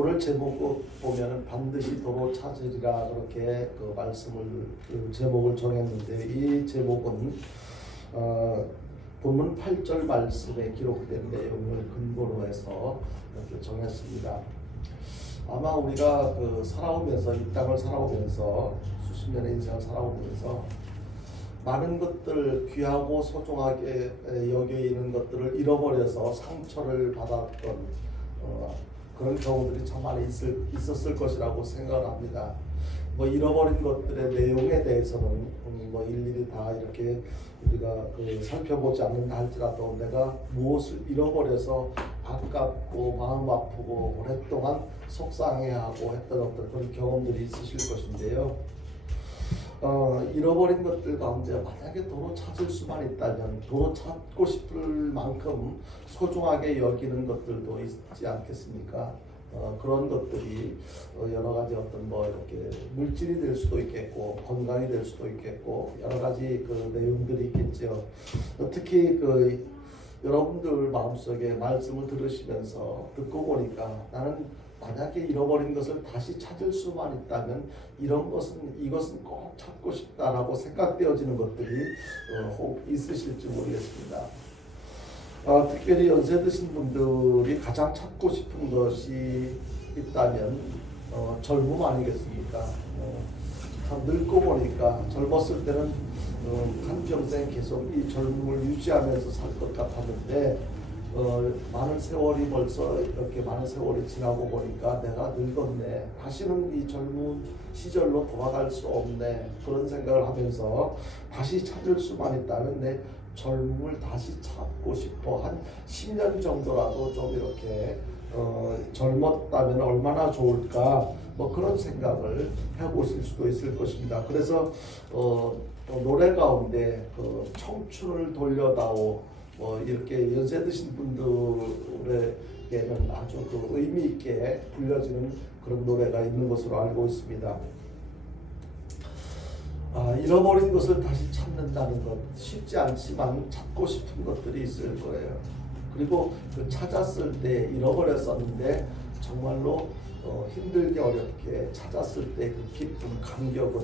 오늘 제목을 보면은 반드시 도로 찾으리라 그렇게 그 말씀을 제목을 정했는데 이 제목은 본문 8절 말씀에 기록된 내용을 근거로 해서 이렇게 정했습니다. 아마 우리가 살아오면서 이 땅을 살아오면서 수십 년의 인생을 살아오면서 많은 것들 귀하고 소중하게 여겨 있는 것들을 잃어버려서 상처를 받았던 그런 경우들이 참 많이 있었을 것이라고 생각합니다. 잃어버린 것들의 내용에 대해서는 일일이 다 이렇게 우리가 살펴보지 않는다 할지라도 내가 무엇을 잃어버려서 아깝고 마음 아프고 오랫동안 속상해하고 했던 어떤 그런 경험들이 있으실 것인데요. 잃어버린 것들 가운데 만약에 도로 찾을 수만 있다면 도로 찾고 싶을 만큼 소중하게 여기는 것들도 있지 않겠습니까? 그런 것들이 여러 가지 어떤 이렇게 물질이 될 수도 있겠고 건강이 될 수도 있겠고 여러 가지 내용들이 있겠죠. 특히 여러분들 마음속에 말씀을 들으시면서 듣고 보니까 나는 만약에 잃어버린 것을 다시 찾을 수만 있다면 이것은 꼭 찾고 싶다라고 생각되어지는 것들이 혹 있으실지 모르겠습니다. 특별히 연세 드신 분들이 가장 찾고 싶은 것이 있다면 젊음 아니겠습니까? 참 늙고 보니까 젊었을 때는 한평생 계속 이 젊음을 유지하면서 살 것 같았는데 많은 세월이 벌써 이렇게 많은 세월이 지나고 보니까 내가 늙었네. 다시는 이 젊은 시절로 돌아갈 수 없네. 그런 생각을 하면서 다시 찾을 수만 있다면 내 젊음을 다시 찾고 싶어. 한 10년 정도라도 좀 이렇게 젊었다면 얼마나 좋을까. 그런 생각을 해보실 수도 있을 것입니다. 그래서 노래 가운데 청춘을 돌려다오 이렇게 연세 드신 분들에게는 아주 의미 있게 불려지는 그런 노래가 있는 것으로 알고 있습니다. 잃어버린 것을 다시 찾는다는 것 쉽지 않지만 찾고 싶은 것들이 있을 거예요. 그리고 찾았을 때 잃어버렸었는데 정말로 힘들게 어렵게 찾았을 때 그 기쁨, 감격은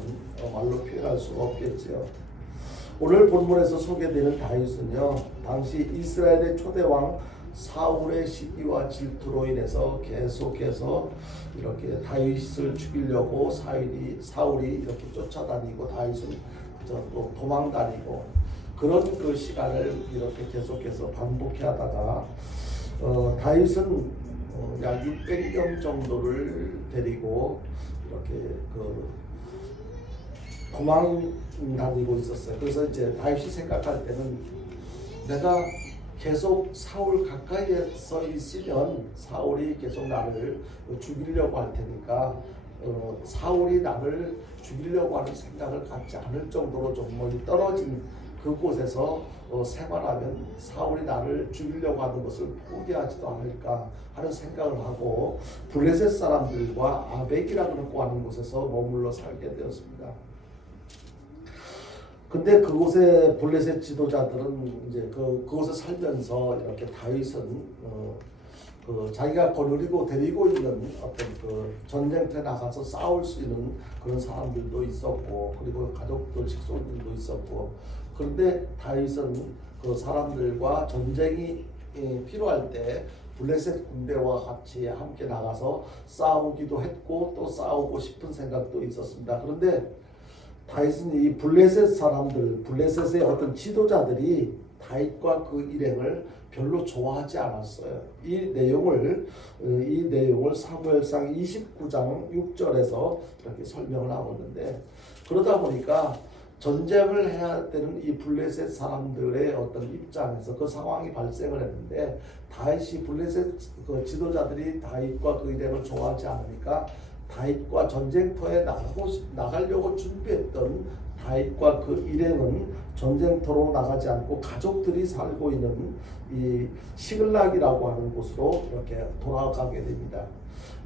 말로 표현할 수가 없겠지요. 오늘 본문에서 소개되는 다윗은요, 당시 이스라엘의 초대왕 사울의 시기와 질투로 인해서 계속해서 이렇게 다윗을 죽이려고 사울이 이렇게 쫓아다니고 다윗은 또 도망다니고 그런 시간을 이렇게 계속해서 반복해 하다가 다윗은 약 600명 정도를 데리고 이렇게 도망 다니고 있었어요. 그래서 이제 다윗이 생각할 때는 내가 계속 사울 가까이에 서 있으면 사울이 계속 나를 죽이려고 할 테니까 사울이 나를 죽이려고 하는 생각을 갖지 않을 정도로 좀 멀리 떨어진 그곳에서 생활하면 사울이 나를 죽이려고 하는 것을 포기하지도 않을까 하는 생각을 하고 블레셋 사람들과 아벡이라고 하는 곳에서 머물러 살게 되었습니다. 근데 그곳에 블레셋 지도자들은 이제 그곳에 살면서 이렇게 다윗은 자기가 거느리고 데리고 있는 어떤 전쟁터에 나가서 싸울 수 있는 그런 사람들도 있었고 그리고 가족들 식솔들도 있었고 그런데 다윗은 그 사람들과 전쟁이 필요할 때 블레셋 군대와 같이 함께 나가서 싸우기도 했고 또 싸우고 싶은 생각도 있었습니다. 그런데 다윗은 이 블레셋의 어떤 지도자들이 다윗과 그 일행을 별로 좋아하지 않았어요. 이 내용을 사무엘상 29장 6절에서 이렇게 설명을 하고 있는데 그러다 보니까 전쟁을 해야 되는 이 블레셋 사람들의 어떤 입장에서 그 상황이 발생을 했는데 다윗이 블레셋 지도자들이 다윗과 그 일행을 좋아하지 않으니까 다윗과 전쟁터에 나가려고 준비했던 다윗과 그 일행은 전쟁터로 나가지 않고 가족들이 살고 있는 이 시글락이라고 하는 곳으로 이렇게 돌아가게 됩니다.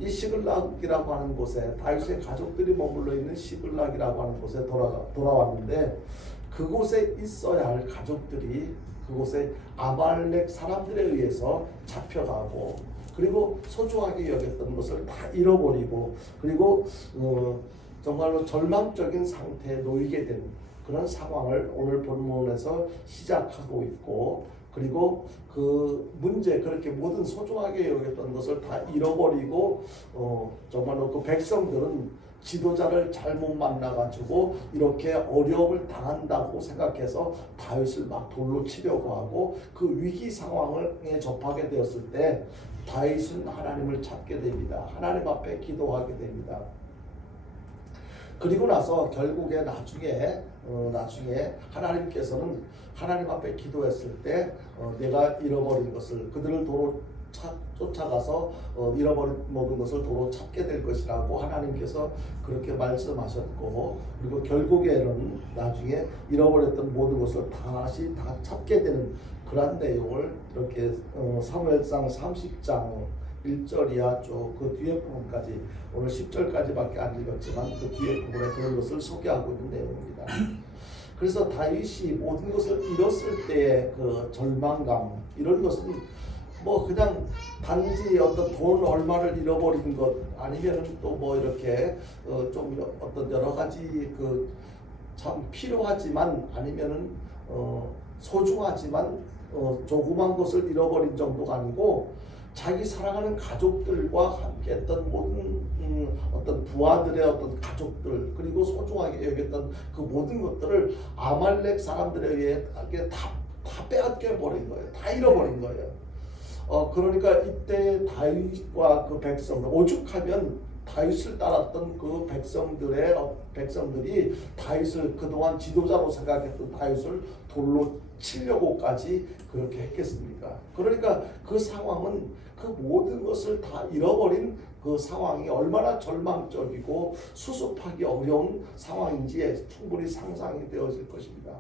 이 시글락이라고 하는 곳에 다윗의 가족들이 머물러 있는 시글락이라고 하는 곳에 돌아왔는데 그곳에 있어야 할 가족들이 그곳에 아말렉 사람들에 의해서 잡혀가고, 그리고 소중하게 여겼던 것을 다 잃어버리고, 그리고 정말로 절망적인 상태에 놓이게 된 그런 상황을 오늘 본문에서 시작하고 있고, 그리고 그 문제, 그렇게 모든 소중하게 여겼던 것을 다 잃어버리고 정말로 그 백성들은 지도자를 잘못 만나가지고 이렇게 어려움을 당한다고 생각해서 다윗을 막 돌로 치려고 하고, 그 위기 상황에 접하게 되었을 때 다윗은 하나님을 찾게 됩니다. 하나님 앞에 기도하게 됩니다. 그리고 나서 결국에 나중에 하나님께서는 하나님 앞에 기도했을 때 내가 잃어버린 것을, 그들을 도로 쫓아가서 잃어버린 것을 도로 찾게 될 것이라고 하나님께서 그렇게 말씀하셨고, 그리고 결국에는 나중에 잃어버렸던 모든 것을 다시 다 찾게 되는 그런 내용을 이렇게 사무엘상 30장 1절 이하 쭉 그 뒤에 부분까지, 오늘 10절까지밖에 안 읽었지만 그 뒤에 부분에 그런 것을 소개하고 있는 내용입니다. 그래서 다윗이 모든 것을 잃었을 때의 그 절망감, 이런 것은 뭐 그냥 단지 어떤 돈 얼마를 잃어버린 것, 아니면은 또 뭐 이렇게 좀 어떤 여러 가지 그 참 필요하지만, 아니면은 소중하지만 조그만 것을 잃어버린 정도가 아니고, 자기 사랑하는 가족들과 함께했던 모든 어떤 부하들의 어떤 가족들, 그리고 소중하게 여겼던 그 모든 것들을 아말렉 사람들에 의해 다 빼앗겨 버린 거예요. 다 잃어버린 거예요. 그러니까 이때 다윗과 그 백성들, 오죽하면 다윗을 따랐던 그 백성들이 다윗을 그동안 지도자로 생각했던 다윗을 돌로 치려고까지 그렇게 했겠습니까? 그러니까 그 상황은, 그 모든 것을 다 잃어버린 그 상황이 얼마나 절망적이고 수습하기 어려운 상황인지 충분히 상상이 되어질 것입니다.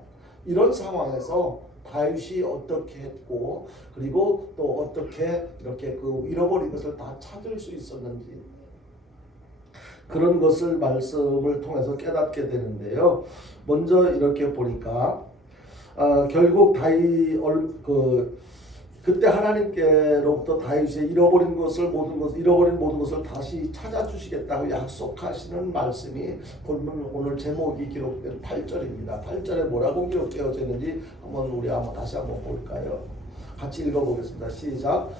이런 상황에서 다윗이 어떻게 했고, 그리고 또 어떻게 이렇게 그 잃어버린 것을 다 찾을 수 있었는지, 그런 것을 말씀을 통해서 깨닫게 되는데요. 먼저 이렇게 보니까 결국 그때 하나님께로부터 다윗이 잃어버린 모든 것을 다시 찾아주시겠다고 약속하시는 말씀이 본문 오늘 제목이 기록된 8절입니다. 8절에 뭐라고 기록되어져 있는지 우리 다시 한번 볼까요? 같이 읽어보겠습니다. 시작.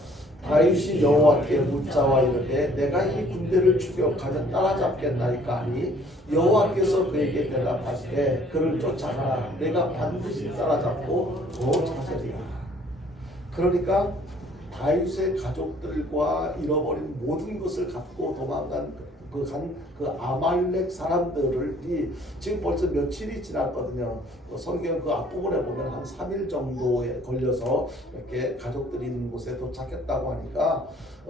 다윗이 여호와께 묻자와 이르되 내가 이 군대를 추격하면 따라잡겠나이까 하니 여호와께서 그에게 대답하시되 그를 쫓아가라. 내가 반드시 따라잡고 도로 찾으리라. 그러니까 다윗의 가족들과 잃어버린 모든 것을 갖고 도망간 그 아말렉 사람들이 지금 벌써 며칠이 지났거든요. 성경 그 앞부분에 보면 한 3일 정도에 걸려서 이렇게 가족들이 있는 곳에 도착했다고 하니까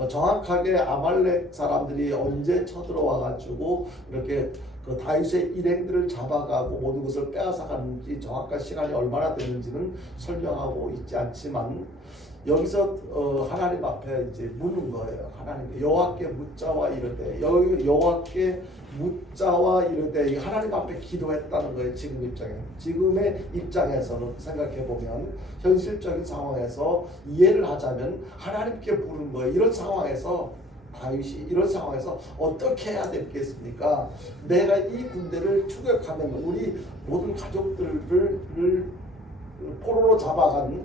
정확하게 아말렉 사람들이 언제 쳐들어와 가지고 이렇게 그 다윗의 일행들을 잡아가고 모든 것을 빼앗아가는지 정확한 시간이 얼마나 됐는지는 설명하고 있지 않지만, 여기서 하나님 앞에 이제 묻는 거예요. 하나님 여호와께 묻자와 이르되, 여호와께 묻자와 이르되 하나님 앞에 기도했다는 거예요. 지금의 입장에서는 생각해 보면, 현실적인 상황에서 이해를 하자면 하나님께 부른 거예요. 이런 상황에서 다윗이 어떻게 해야 되겠습니까? 내가 이 군대를 추격하면 우리 모든 가족들을 포로로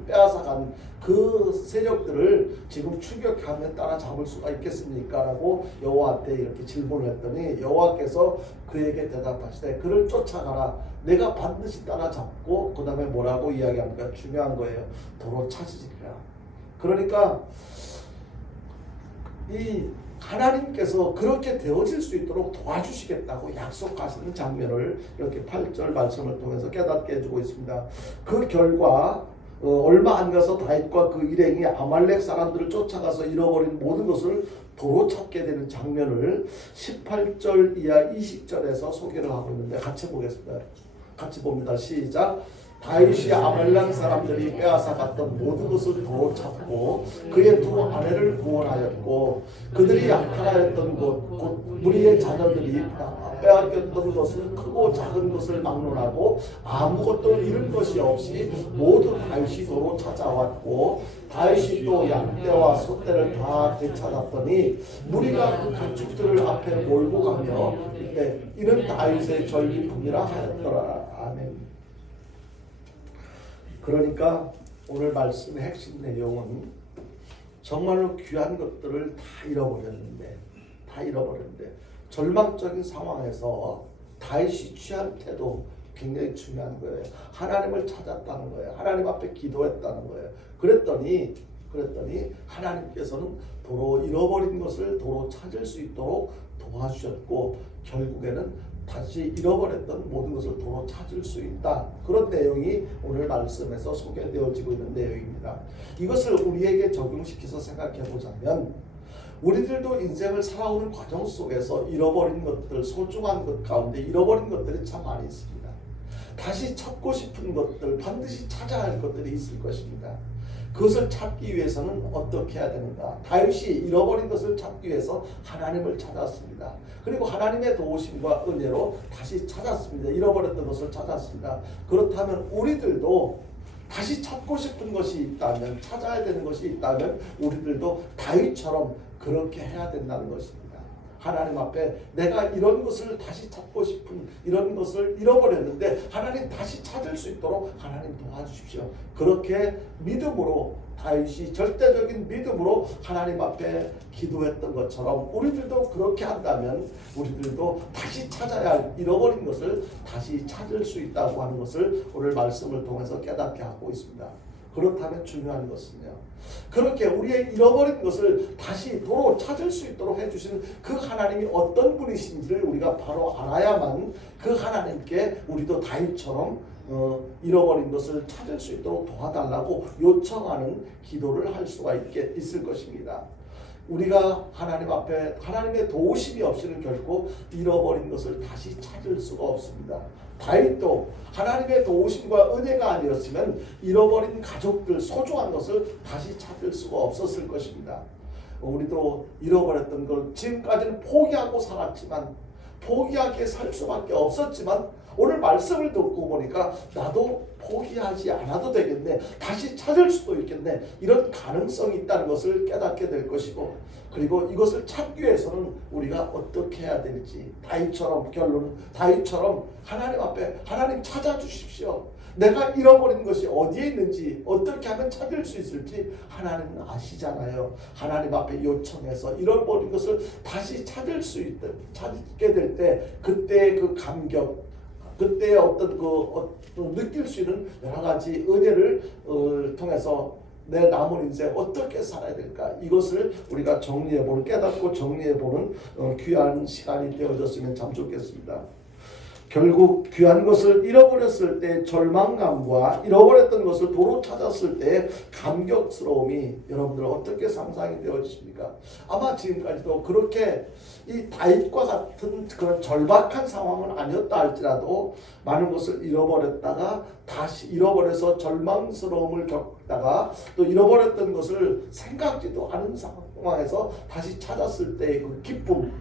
빼앗아간 그 세력들을 지금 추격하면 따라잡을 수가 있겠습니까? 라고 여호와한테 이렇게 질문을 했더니 여호와께서 그에게 대답하시되 그를 쫓아가라. 내가 반드시 따라잡고, 그 다음에 뭐라고 이야기합니까? 중요한 거예요. 도로 찾으리라. 그러니까 이 하나님께서 그렇게 되어질 수 있도록 도와주시겠다고 약속하시는 장면을 이렇게 8절 말씀을 통해서 깨닫게 해주고 있습니다. 그 결과 얼마 안 가서 다윗과 그 일행이 아말렉 사람들을 쫓아가서 잃어버린 모든 것을 도로 찾게 되는 장면을 18절 이하 20절에서 소개를 하고 있는데 같이 보겠습니다. 같이 봅니다. 시작. 다윗이 아말렉 사람들이 빼앗아 갔던 모든 것을 도로 찾고 그의 두 아내를 구원하였고 그들이 약탈하였던 곧 무리의 자녀들이 빼앗겼던 것은 크고 작은 것을 막론하고 아무것도 잃은 것이 없이 모두 다윗이 도로 찾아왔고 다윗이 또 양떼와 소떼를 다 되찾았더니 무리가 그 가축들을 앞에 몰고 가며 이는 다윗의 전리품이라 하였더라. 아멘. 그러니까 오늘 말씀의 핵심 내용은 정말로 귀한 것들을 다 잃어버렸는데 절망적인 상황에서 다윗이 취한 태도 굉장히 중요한 거예요. 하나님을 찾았다는 거예요. 하나님 앞에 기도했다는 거예요. 그랬더니 하나님께서는 도로 잃어버린 것을 도로 찾을 수 있도록 도와주셨고 결국에는 다시 잃어버렸던 모든 것을 도로 찾을 수 있다. 그런 내용이 오늘 말씀에서 소개되어지고 있는 내용입니다. 이것을 우리에게 적용시켜서 생각해 보자면 우리들도 인생을 살아오는 과정 속에서 잃어버린 것들, 소중한 것 가운데 잃어버린 것들이 참 많이 있습니다. 다시 찾고 싶은 것들, 반드시 찾아야 할 것들이 있을 것입니다. 그것을 찾기 위해서는 어떻게 해야 되는가? 다윗이 잃어버린 것을 찾기 위해서 하나님을 찾았습니다. 그리고 하나님의 도우심과 은혜로 다시 찾았습니다. 잃어버렸던 것을 찾았습니다. 그렇다면 우리들도 다시 찾고 싶은 것이 있다면, 찾아야 되는 것이 있다면 우리들도 다윗처럼 그렇게 해야 된다는 것입니다. 하나님 앞에 내가 이런 것을 다시 찾고 싶은 이런 것을 잃어버렸는데 하나님 다시 찾을 수 있도록 하나님 도와주십시오. 그렇게 믿음으로 다윗이 절대적인 믿음으로 하나님 앞에 기도했던 것처럼 우리들도 그렇게 한다면 우리들도 다시 찾아야 할 잃어버린 것을 다시 찾을 수 있다고 하는 것을 오늘 말씀을 통해서 깨닫게 하고 있습니다. 그렇다면 중요한 것은요, 그렇게 우리의 잃어버린 것을 다시 도로 찾을 수 있도록 해주시는 그 하나님이 어떤 분이신지를 우리가 바로 알아야만 그 하나님께 우리도 다윗처럼 잃어버린 것을 찾을 수 있도록 도와달라고 요청하는 기도를 할 수가 있을 것입니다. 우리가 하나님 앞에 하나님의 도우심이 없이는 결코 잃어버린 것을 다시 찾을 수가 없습니다. 다윗도 하나님의 도우심과 은혜가 아니었으면 잃어버린 가족들, 소중한 것을 다시 찾을 수가 없었을 것입니다. 우리도 잃어버렸던 걸 지금까지는 포기하고 살았지만, 포기하게 살 수밖에 없었지만 오늘 말씀을 듣고 보니까 나도 포기하지 않아도 되겠네, 다시 찾을 수도 있겠네, 이런 가능성이 있다는 것을 깨닫게 될 것이고, 그리고 이것을 찾기 위해서는 우리가 어떻게 해야 될지, 다윗처럼 다윗처럼 하나님 앞에 하나님 찾아주십시오. 내가 잃어버린 것이 어디에 있는지, 어떻게 하면 찾을 수 있을지 하나님은 아시잖아요. 하나님 앞에 요청해서 잃어버린 것을 다시 찾게 될 때 그때의 그 감격, 그때의 어떤 느낄 수 있는 여러 가지 은혜를 통해서 내 남은 인생 어떻게 살아야 될까, 이것을 우리가 정리해보는, 깨닫고 정리해보는 귀한 시간이 되어졌으면 참 좋겠습니다. 결국 귀한 것을 잃어버렸을 때 절망감과 잃어버렸던 것을 도로 찾았을 때 감격스러움이 여러분들 어떻게 상상이 되어지십니까? 아마 지금까지도 그렇게 이 다윗과 같은 그런 절박한 상황은 아니었다 할지라도 많은 것을 잃어버렸다가 다시 잃어버려서 절망스러움을 겪다가 또 잃어버렸던 것을 생각지도 않은 상황에서 다시 찾았을 때의 그 기쁨,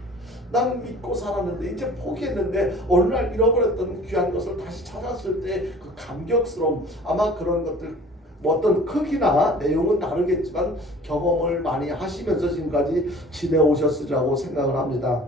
나는 믿고 살았는데 이제 포기했는데 어느 날 잃어버렸던 귀한 것을 다시 찾았을 때 그 감격스러움, 아마 그런 것들 뭐 어떤 크기나 내용은 다르겠지만 경험을 많이 하시면서 지금까지 지내오셨으리라고 생각을 합니다.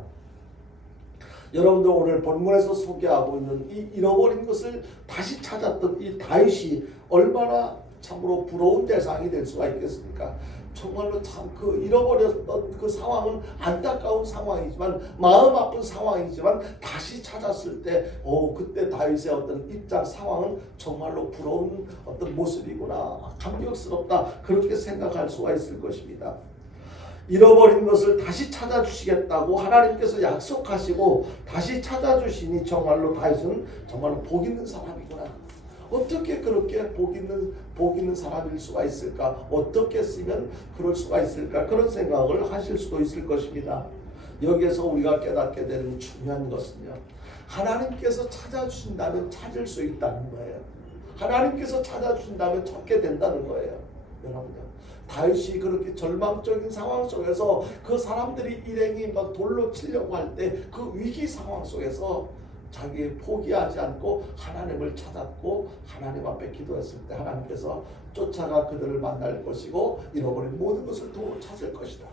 여러분들 오늘 본문에서 소개하고 있는 이 잃어버린 것을 다시 찾았던 이 다윗이 얼마나 참으로 부러운 대상이 될 수가 있겠습니까? 정말로 참 그 잃어버렸던 그 상황은 안타까운 상황이지만, 마음 아픈 상황이지만 다시 찾았을 때 그때 다윗의 어떤 입장 상황은 정말로 부러운 어떤 모습이구나, 감격스럽다, 그렇게 생각할 수가 있을 것입니다. 잃어버린 것을 다시 찾아주시겠다고 하나님께서 약속하시고 다시 찾아주시니 정말로 다윗은 정말로 복 있는 사람이구나. 어떻게 그렇게 복 있는 사람일 수가 있을까? 어떻게 쓰면 그럴 수가 있을까? 그런 생각을 하실 수도 있을 것입니다. 여기에서 우리가 깨닫게 되는 중요한 것은요, 하나님께서 찾아주신다면 찾을 수 있다는 거예요. 하나님께서 찾아주신다면 찾게 된다는 거예요. 여러분요. 다윗이 그렇게 절망적인 상황 속에서 그 사람들이 일행이 막 돌로 치려고 할 때 그 위기 상황 속에서 자기 포기하지 않고 하나님을 찾았고 하나님 앞에 기도했을 때 하나님께서 쫓아가 그들을 만날 것이고 잃어버린 모든 것을 도로 찾을 것이다.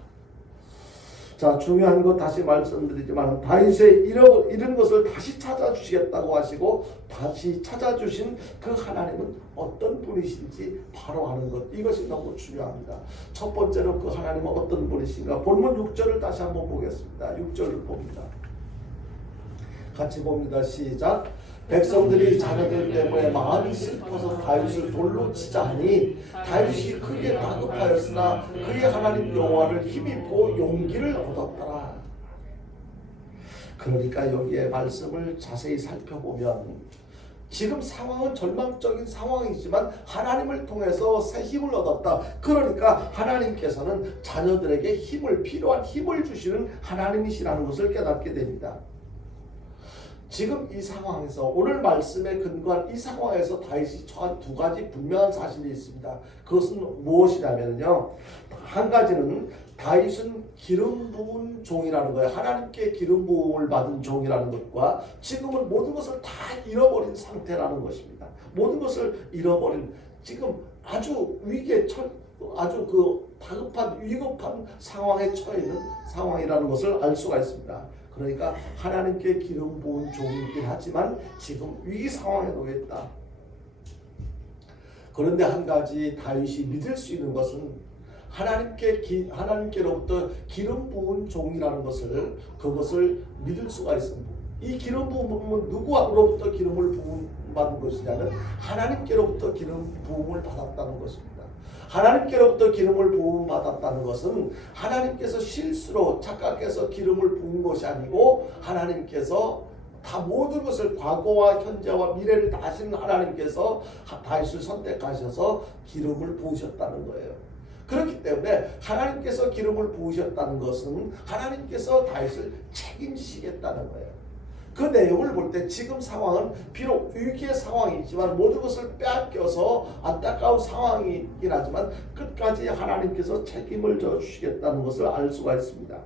자, 중요한 것 다시 말씀드리지만 다윗의 잃은 것을 다시 찾아주시겠다고 하시고 다시 찾아주신 그 하나님은 어떤 분이신지 바로 아는 것, 이것이 너무 중요합니다. 첫 번째로 그 하나님은 어떤 분이신가, 본문 6절을 다시 한번 보겠습니다. 6절을 봅니다. 같이 봅니다. 시작. 백성들이 자녀들 때문에 마음이 슬퍼서 다윗을 돌로 치자 하니 다윗이 크게 다급하였으나 그의 하나님 여호와를 힘입고 용기를 얻었더라. 그러니까 여기에 말씀을 자세히 살펴보면 지금 상황은 절망적인 상황이지만 하나님을 통해서 새 힘을 얻었다. 그러니까 하나님께서는 자녀들에게 필요한 힘을 주시는 하나님이시라는 것을 깨닫게 됩니다. 지금 이 상황에서 오늘 말씀에 근거한 이 상황에서 다윗이 처한 두 가지 분명한 사실이 있습니다. 그것은 무엇이냐면요. 한 가지는 다윗은 기름 부은 종이라는 거예요. 하나님께 기름 부음을 받은 종이라는 것과 지금은 모든 것을 다 잃어버린 상태라는 것입니다. 모든 것을 잃어버린 지금 아주 위기에 아주 그 다급한 위급한 상황에 처해 있는 상황이라는 것을 알 수가 있습니다. 그러니까 하나님께 기름 부은 종이긴 하지만 지금 위기 상황에 놓여 있다. 그런데 한 가지 다윗이 믿을 수 있는 것은 하나님께로부터 기름 부은 종이라는 그것을 믿을 수가 있습니다. 이 기름 부음은 누구로부터 기름을 부음 받은 것이냐면 하나님께로부터 기름 부음을 받았다는 것입니다. 하나님께로부터 기름을 부음받았다는 것은 하나님께서 실수로 착각해서 기름을 부은 것이 아니고 하나님께서 다 모든 것을 과거와 현재와 미래를 다 아시는 하나님께서 다윗을 선택하셔서 기름을 부으셨다는 거예요. 그렇기 때문에 하나님께서 기름을 부으셨다는 것은 하나님께서 다윗을 책임지시겠다는 거예요. 그 내용을 볼 때 지금 상황은 비록 위기의 상황이지만 모든 것을 빼앗겨서 안타까운 상황이긴 하지만 끝까지 하나님께서 책임을 져주시겠다는 것을 알 수가 있습니다.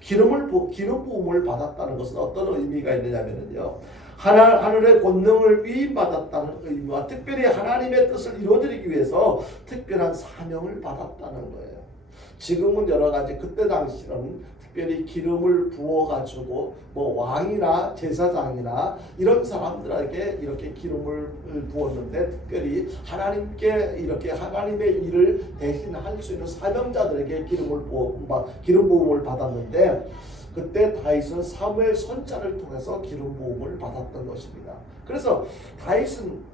기름 부음을 받았다는 것은 어떤 의미가 있느냐면요. 하늘의 권능을 위임받았다는 의미와 특별히 하나님의 뜻을 이루어드리기 위해서 특별한 사명을 받았다는 거예요. 지금은 여러 가지 그때 당시는 특별히 기름을 부어가지고 왕이나 제사장이나 이런 사람들에게 이렇게 기름을 부었는데 특별히 하나님께 이렇게 하나님의 일을 대신할 수 있는 사명자들에게 기름 부음을 받았는데 그때 다윗은 사무엘 선자를 통해서 기름 부음을 받았던 것입니다. 그래서 다윗은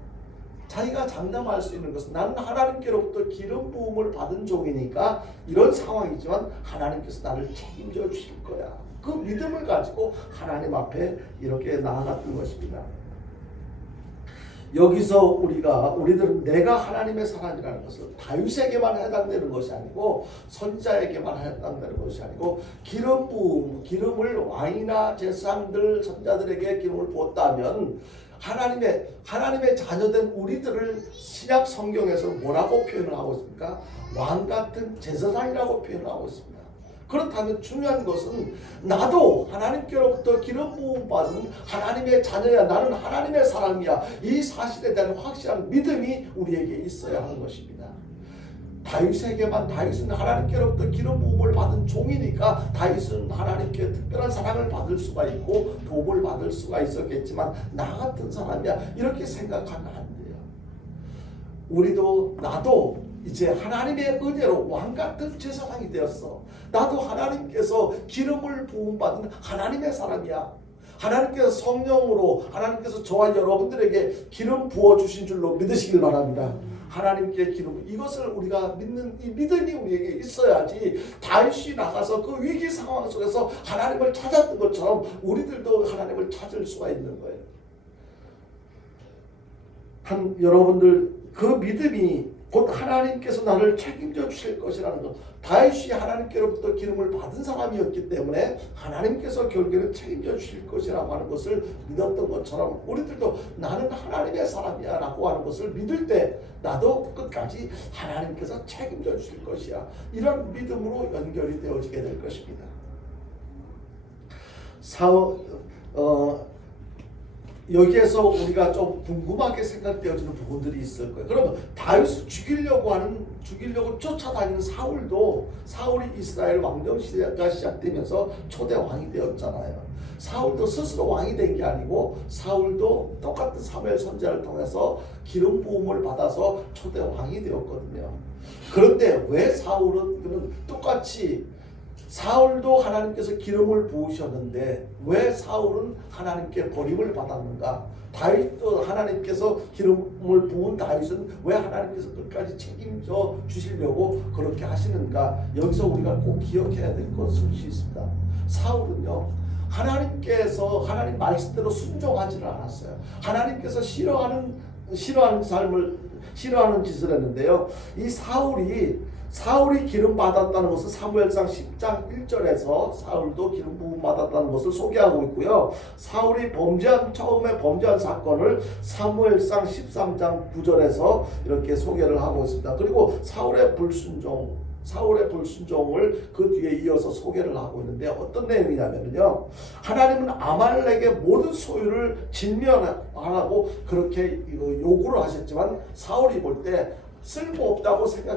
자기가 장담할 수 있는 것은 나는 하나님께로부터 기름 부음을 받은 종이니까 이런 상황이지만 하나님께서 나를 책임져 주실 거야. 그 믿음을 가지고 하나님 앞에 이렇게 나아갔던 것입니다. 여기서 우리들은 내가 하나님의 사람이라는 것은 다윗에게만 해당되는 것이 아니고 선지자에게만 해당되는 것이 아니고 기름을 왕이나 제사장들 선자들에게 기름을 부었다면 하나님의 자녀된 우리들을 신약 성경에서 뭐라고 표현을 하고 있습니까? 왕 같은 제사장이라고 표현을 하고 있습니다. 그렇다면 중요한 것은 나도 하나님께로부터 기름 부음 받은 하나님의 자녀야. 나는 하나님의 사람이야. 이 사실에 대한 확실한 믿음이 우리에게 있어야 하는 것입니다. 다윗은 하나님께로부터 기름 부음을 받은 종이니까 다윗은 하나님께 특별한 사랑을 받을 수가 있고 도움을 받을 수가 있었겠지만 나 같은 사람이야 이렇게 생각하면 안 돼요. 나도 이제 하나님의 은혜로 왕 같은 제사장이 되었어. 나도 하나님께서 기름을 부음받은 하나님의 사람이야. 하나님께서 성령으로 하나님께서 저와 여러분들에게 기름 부어주신 줄로 믿으시길 바랍니다. 하나님께 기름, 이것을 우리가 믿는 이 믿음이 우리에게 있어야지 다윗이 나가서 그 위기 상황 속에서 하나님을 찾았던 것처럼 우리들도 하나님을 찾을 수가 있는 거예요. 여러분들 그 믿음이 곧 하나님께서 나를 책임져 주실 것이라는 것. 다윗이 하나님께로부터 기름을 받은 사람이었기 때문에 하나님께서 결국에는 책임져 주실 것이라고 하는 것을 믿었던 것처럼 우리들도 나는 하나님의 사람이야 라고 하는 것을 믿을 때 나도 끝까지 하나님께서 책임져 주실 것이야, 이런 믿음으로 연결이 되어지게 될 것입니다. 여기에서 우리가 좀 궁금하게 생각되어지는 부분들이 있을 거예요. 그러면 다윗을 죽이려고 쫓아다니는 사울이 이스라엘 왕정 시대가 시작되면서 초대 왕이 되었잖아요. 사울도 스스로 왕이 된 게 아니고 사울도 똑같은 사무엘 선지자를 통해서 기름 부음을 받아서 초대 왕이 되었거든요. 그런데 왜 사울은 똑같이 사울도 하나님께서 기름을 부으셨는데 왜 사울은 하나님께 버림을 받았는가? 다윗도 하나님께서 기름을 부은 다윗은 왜 하나님께서 끝까지 책임져 주시려고 그렇게 하시는가? 여기서 우리가 꼭 기억해야 될 것이 있습니다. 사울은요, 하나님 말씀대로 순종하지를 않았어요. 하나님께서 싫어하는 짓을 했는데요. 이 사울이 기름 받았다는 것은 사무엘상 10장 1절에서 사울도 기름 부음 받았다는 것을 소개하고 있고요. 사울이 처음에 범죄한 사건을 사무엘상 13장 9절에서 이렇게 소개를 하고 있습니다. 그리고 사울의 불순종을 그 뒤에 이어서 소개를 하고 있는데 어떤 내용이냐면요, 하나님은 아말렉의 모든 소유를 진멸하라고 그렇게 요구를 하셨지만 사울이 볼 때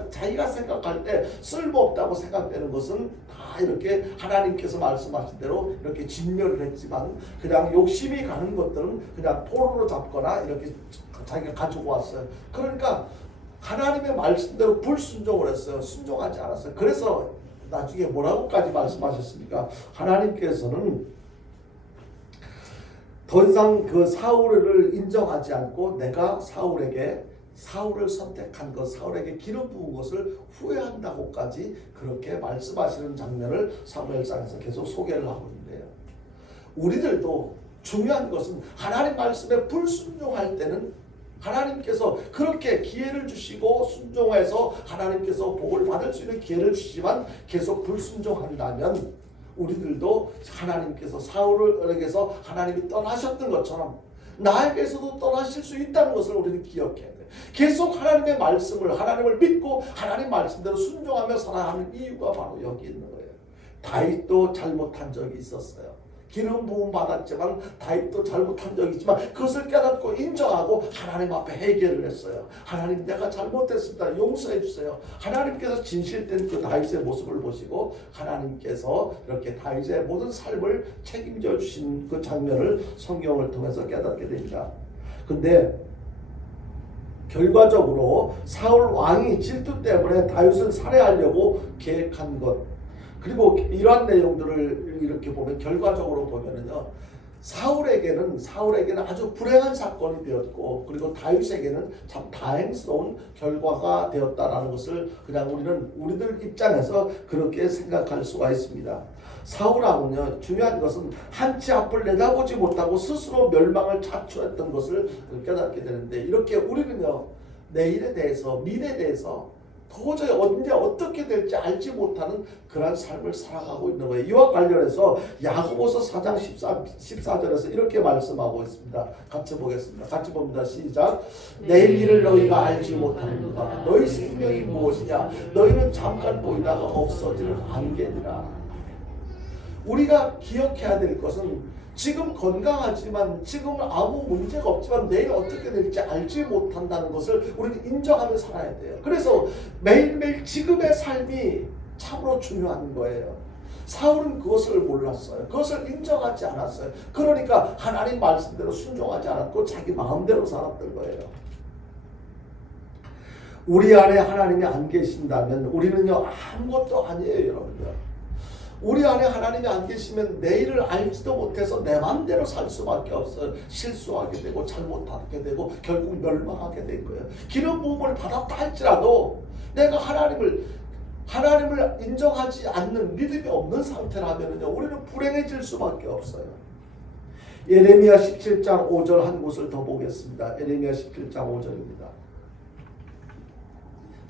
자기가 생각할 때 쓸모없다고 생각되는 것은 다 이렇게 하나님께서 말씀하신 대로 이렇게 진멸을 했지만 그냥 욕심이 가는 것들은 그냥 포로로 잡거나 이렇게 자기가 가지고 왔어요. 그러니까 하나님의 말씀대로 불순종을 했어요. 순종하지 않았어요. 그래서 나중에 뭐라고까지 말씀하셨습니까? 하나님께서는 더 이상 그 사울을 인정하지 않고 내가 사울을 선택한 것, 사울에게 기름 부은 것을 후회한다고까지 그렇게 말씀하시는 장면을 사무엘상에서 계속 소개를 하고 있는데요. 우리들도 중요한 것은 하나님 말씀에 불순종할 때는 하나님께서 그렇게 기회를 주시고 순종해서 하나님께서 복을 받을 수 있는 기회를 주시지만 계속 불순종한다면 우리들도 하나님께서 사울에게서 하나님이 떠나셨던 것처럼 나에게서도 떠나실 수 있다는 것을 우리는 기억해야 돼요. 계속 하나님을 믿고 하나님 말씀대로 순종하며 살아가는 이유가 바로 여기 있는 거예요. 다윗도 잘못한 적이 있었어요. 기름 부음 받았지만 다윗도 잘못한 적이 있지만 그것을 깨닫고 인정하고 하나님 앞에 회개를 했어요. 하나님, 내가 잘못했습니다. 용서해 주세요. 하나님께서 진실된 그 다윗의 모습을 보시고 하나님께서 이렇게 다윗의 모든 삶을 책임져 주신 그 장면을 성경을 통해서 깨닫게 됩니다. 근데 결과적으로 사울 왕이 질투 때문에 다윗을 살해하려고 계획한 것, 그리고 이러한 내용들을 이렇게 보면 결과적으로 보면은요, 사울에게는 아주 불행한 사건이 되었고 그리고 다윗에게는 참 다행스러운 결과가 되었다라는 것을 그냥 우리들 입장에서 그렇게 생각할 수가 있습니다. 사울하고는요, 중요한 것은 한치 앞을 내다보지 못하고 스스로 멸망을 자초했던 것을 깨닫게 되는데, 이렇게 우리는요, 내일에 대해서, 미래에 대해서 도저히 언제 어떻게 될지 알지 못하는 그런 삶을 살아가고 있는 거예요. 이와 관련해서 야고보서 4장 14절에서 이렇게 말씀하고 있습니다. 같이 보겠습니다. 같이 봅니다. 시작. 내일 일을 너희가 알지 못하는가? 너희 생명이 무엇이냐? 너희는 잠깐 보이다가 없어지는 안개니라. 우리가 기억해야 될 것은 지금 건강하지만 지금 아무 문제가 없지만 내일 어떻게 될지 알지 못한다는 것을 우리는 인정하며 살아야 돼요. 그래서 매일매일 지금의 삶이 참으로 중요한 거예요. 사울은 그것을 몰랐어요. 그것을 인정하지 않았어요. 그러니까 하나님 말씀대로 순종하지 않았고 자기 마음대로 살았던 거예요. 우리 안에 하나님이 안 계신다면 우리는요, 아무것도 아니에요, 여러분요. 우리 안에 하나님이 안 계시면 내일을 알지도 못해서 내 마음대로 살 수밖에 없어요. 실수하게 되고 잘못하게 되고 결국 멸망하게 될 거예요. 기름 부음을 받았다 할지라도 내가 하나님을 인정하지 않는, 믿음이 없는 상태라면요, 우리는 불행해질 수밖에 없어요. 예레미야 17장 5절 한 곳을 더 보겠습니다. 예레미야 17장 5절입니다.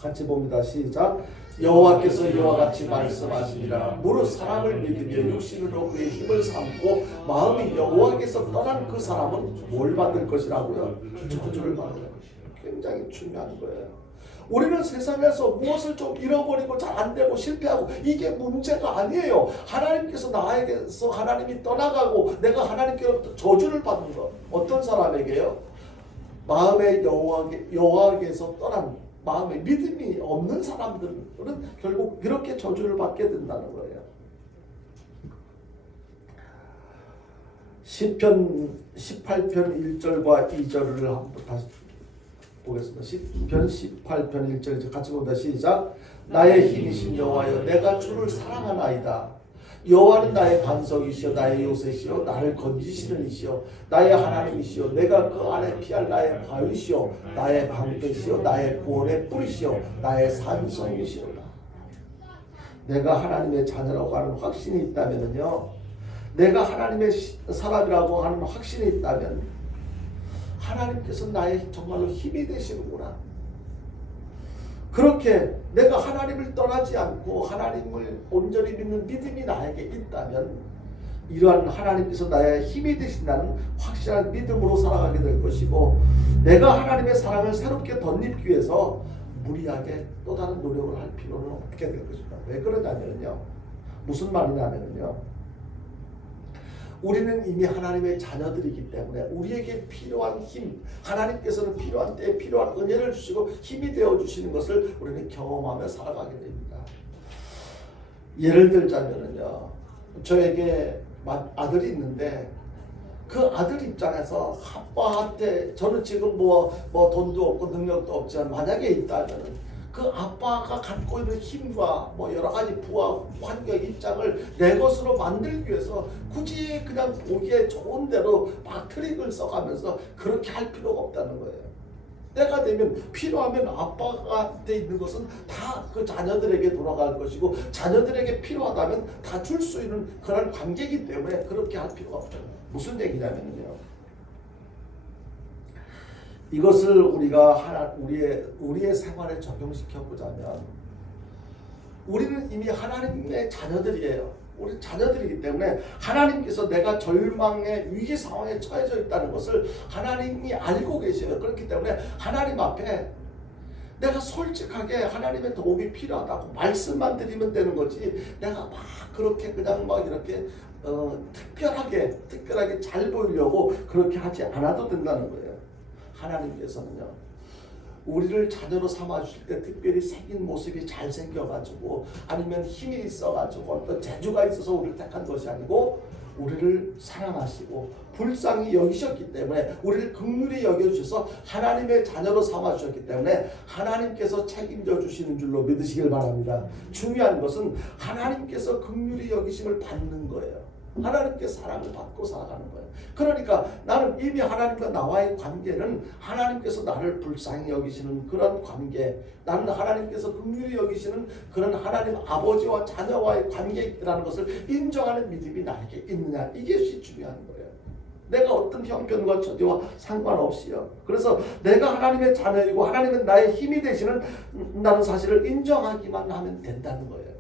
같이 봅니다. 시작. 여호와께서 이와 같이 말씀하시니라. 무릇 사람을 믿으며 육신으로 그의 힘을 삼고 마음이 여호와께서 떠난 그 사람은 뭘 받을 것이라고요? 저주를 받을 것이에요. 굉장히 중요한 거예요. 우리는 세상에서 무엇을 좀 잃어버리고 잘 안되고 실패하고 이게 문제가 아니에요. 하나님께서 나에게서 하나님이 떠나가고 내가 하나님께로부터 저주를 받는 것. 어떤 사람에게요? 마음의 여호와께서 떠난 마음에 믿음이 없는 사람들은 결국 그렇게 저주를 받게 된다는 거예요. 시편 18편 1절과 2절을 한번 다시 보겠습니다. 시편 18편 1절 같이 봅니다. 시작. 나의 힘이신 여호와여 내가 주를 사랑하나이다. 여호와는 나의 반석이시여 나의 요새시여 나를 건지시는 이시여 나의 하나님이시여 내가 그 안에 피할 나의 바위시여 나의 방패시여 나의 구원의 뿌리시여 나의 산성이시여다. 내가 하나님의 자녀라고 하는 확신이 있다면요, 내가 하나님의 사람이라고 하는 확신이 있다면 하나님께서 나의 정말로 힘이 되시는구나. 그렇게 내가 하나님을 떠나지 않고 하나님을 온전히 믿는 믿음이 나에게 있다면 이러한 하나님께서 나의 힘이 되신다는 확실한 믿음으로 살아가게 될 것이고, 내가 하나님의 사랑을 새롭게 덧입기 위해서 무리하게 또 다른 노력을 할 필요는 없게 될 것입니다. 왜 그러냐면요, 무슨 말이냐면요, 우리는 이미 하나님의 자녀들이기 때문에 우리에게 필요한 힘, 하나님께서는 필요한 때에 필요한 은혜를 주시고 힘이 되어주시는 것을 우리는 경험하며 살아가게 됩니다. 예를 들자면요, 저에게 아들이 있는데 그 아들 입장에서 아빠한테, 저는 지금 뭐 돈도 없고 능력도 없지만 만약에 있다면 그 아빠가 갖고 있는 힘과 뭐 여러 가지 부와 환경 입장을 내 것으로 만들기 위해서 굳이 그냥 보기에 좋은 대로 막 트릭을 써가면서 그렇게 할 필요가 없다는 거예요. 때가 되면 필요하면 아빠한테 있는 것은 다 그 자녀들에게 돌아갈 것이고, 자녀들에게 필요하다면 다 줄 수 있는 그런 관계이기 때문에 그렇게 할 필요가 없잖아요. 무슨 얘기냐면요, 이것을 우리가 우리의 생활에 적용시켜 보자면, 우리는 이미 하나님의 자녀들이에요. 우리 자녀들이기 때문에 하나님께서 내가 절망의 위기 상황에 처해져 있다는 것을 하나님이 알고 계셔요. 그렇기 때문에 하나님 앞에 내가 솔직하게 하나님의 도움이 필요하다고 말씀만 드리면 되는 거지, 내가 막 그렇게 그냥 막 이렇게 특별하게 잘 보이려고 그렇게 하지 않아도 된다는 거예요. 하나님께서는요, 우리를 자녀로 삼아주실 때 특별히 생긴 모습이 잘생겨가지고 아니면 힘이 있어가지고 어떤 재주가 있어서 우리를 택한 것이 아니고, 우리를 사랑하시고 불쌍히 여기셨기 때문에 우리를 긍휼히 여겨주셔서 하나님의 자녀로 삼아주셨기 때문에 하나님께서 책임져 주시는 줄로 믿으시길 바랍니다. 중요한 것은 하나님께서 긍휼히 여기심을 받는 거예요. 하나님께 사랑을 받고 살아가는 거예요. 그러니까 나는 이미 하나님과 나와의 관계는 하나님께서 나를 불쌍히 여기시는 그런 관계, 나는 하나님께서 긍휼히 여기시는 그런 하나님 아버지와 자녀와의 관계라는 것을 인정하는 믿음이 나에게 있느냐, 이것이 중요한 거예요. 내가 어떤 형편과 처지와 상관없이요. 그래서 내가 하나님의 자녀이고 하나님은 나의 힘이 되시는 다는 사실을 인정하기만 하면 된다는 거예요.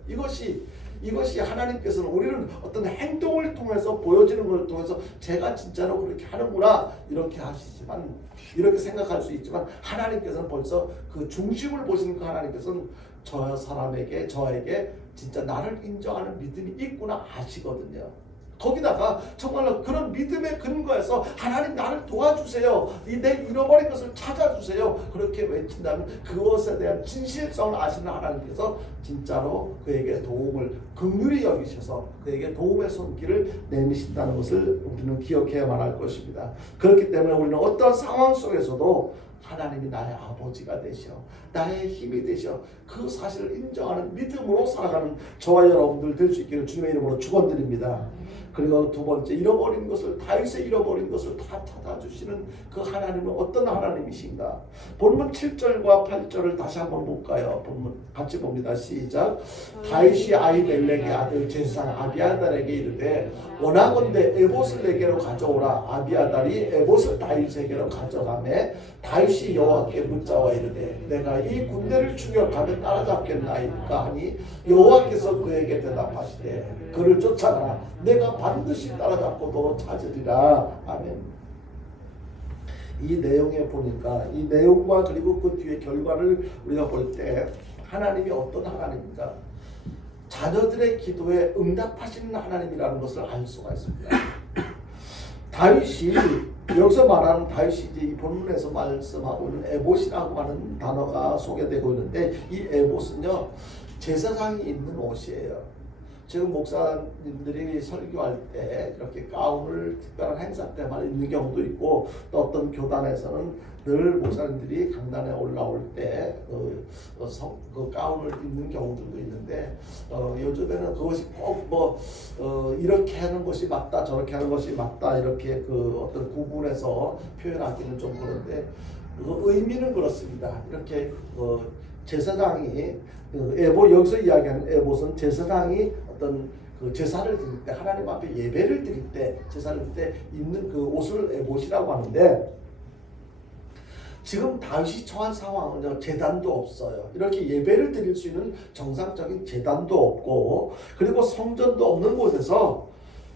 이것이 하나님께서는 우리는 어떤 행동을 통해서 보여지는 걸 통해서 제가 진짜로 그렇게 하는구나 이렇게 하시지만, 이렇게 생각할 수 있지만, 하나님께서는 벌써 그 중심을 보시는 그 하나님께서는 저에게 진짜 나를 인정하는 믿음이 있구나 아시거든요. 거기다가 정말로 그런 믿음의 근거에서 하나님 나를 도와주세요, 내 잃어버린 것을 찾아주세요, 그렇게 외친다면 그것에 대한 진실성을 아시는 하나님께서 진짜로 그에게 도움을 긍휼히 여기셔서 그에게 도움의 손길을 내미신다는 것을 우리는 기억해야만 할 것입니다. 그렇기 때문에 우리는 어떤 상황 속에서도 하나님이 나의 아버지가 되셔, 나의 힘이 되셔, 그 사실을 인정하는 믿음으로 살아가는 저와 여러분들 될 수 있기를 주님의 이름으로 축원드립니다. 그리고 두 번째, 잃어버린 것을, 다윗의 잃어버린 것을 다 찾아주시는 그 하나님은 어떤 하나님이신가? 본문 7절과 8절을 다시 한번 볼까요? 본문 같이 봅니다. 시작. 다윗이 아히멜렉의 아들 제사장 아비아달에게 이르되 원하건대 에봇을 내게로 가져오라. 아비아달이 에봇을 다윗에게로 가져가매 다윗이 여호와께 묻자와 이르되 내가 이 군대를 추격하며 따라잡겠나이까 하니 여호와께서 그에게 대답하시되 그를 쫓아가라. 내가 반드시 따라잡고 도로 찾으리라. 아멘. 이 내용에 보니까 이 내용과 그리고 그 뒤에 결과를 우리가 볼 때 하나님이 어떤 하나님인가? 자녀들의 기도에 응답하시는 하나님이라는 것을 알 수가 있습니다. 다윗이 여기서 말하는 다윗이 이제 이 본문에서 말씀하고 있는 에봇이라고 하는 단어가 소개되고 있는데 이 에봇은요 제사장이 입는 옷이에요. 지금 목사님들이 설교할 때 이렇게 가운을 특별한 행사 때만 입는 경우도 있고 또 어떤 교단에서는 늘 목사님들이 강단에 올라올 때 그 가운을 입는 경우들도 있는데 요즘에는 그것이 꼭 이렇게 하는 것이 맞다 저렇게 하는 것이 맞다 이렇게 그 어떤 구분해서 표현하기는 좀 그런데 의미는 그렇습니다. 이렇게 제사장이 여기서 이야기하는 에봇은 제사장이 어떤 그 제사를 드릴 때 하나님 앞에 예배를 드릴 때 제사를 드릴 때 입는 그 옷을 에봇이라고 하는데 지금 다윗이 처한 상황은 제단도 없어요. 이렇게 예배를 드릴 수 있는 정상적인 제단도 없고 그리고 성전도 없는 곳에서